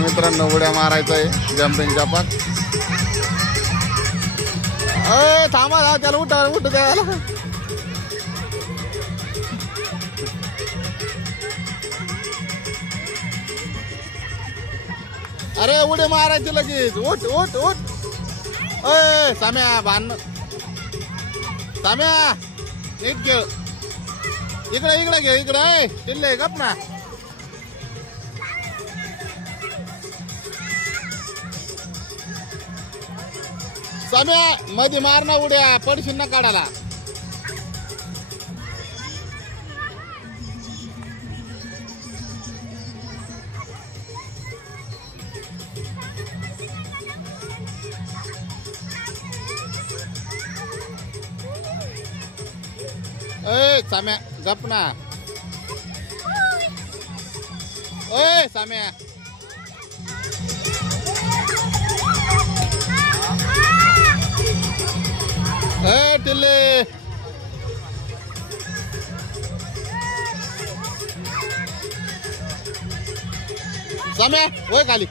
मित्रांनो उड्या मारायचं आहे जम्पिंग जपात. थांबा त्याला उठ द्यायला. अरे उडी मारायची लगेच. उठ साम्या भान साम्या नीट खेळ. इकडे घे इकडे टिल्ले गप ना. साम्या मध्ये मार ना उड्या पडशील ना काढायला. साम्या गप ना. साम्या टिल्ले साम्या होय खाली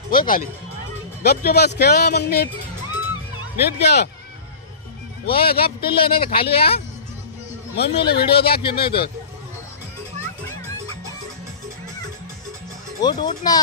गपचे बस खेळ मग नीट खेळ. वय गप टिल्ले नाही तर खाली या. मम्मीला व्हिडिओ दाखव नाही तर. उठ ना.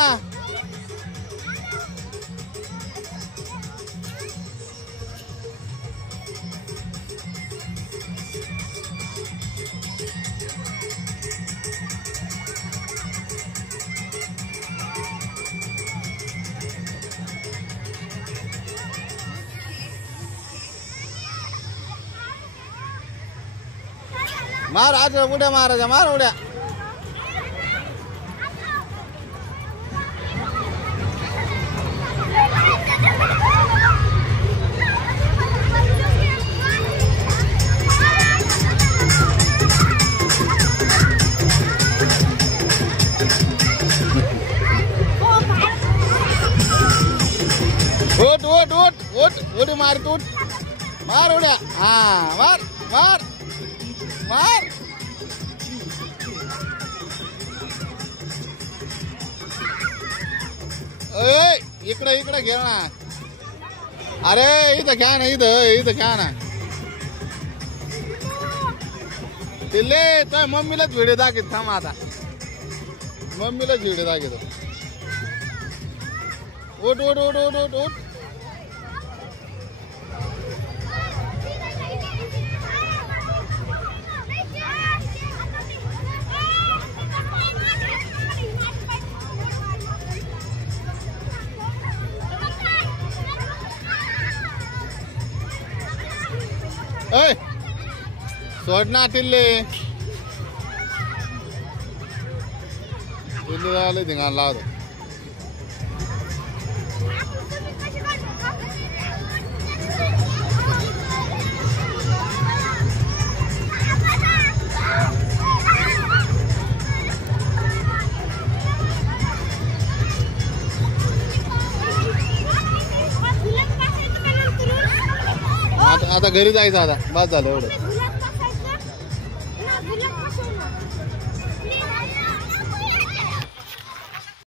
मार आज उड्या मारायच्या. मार उड्या. उठ उडी मार. उठ मार उड्या. हा मार. इकडे घे ना. अरे इथं घ्या ना. इथं घ्या ना. तिले तर मम्मीलाच व्हिडिओ दाखवत. थांब आता मम्मीलाच व्हिडिओ दाखवतो. उठ. सोड ना टिल्ले झाले धिंगाणा लावतो. आता घरी जायचं. आता बस झालं एवढं.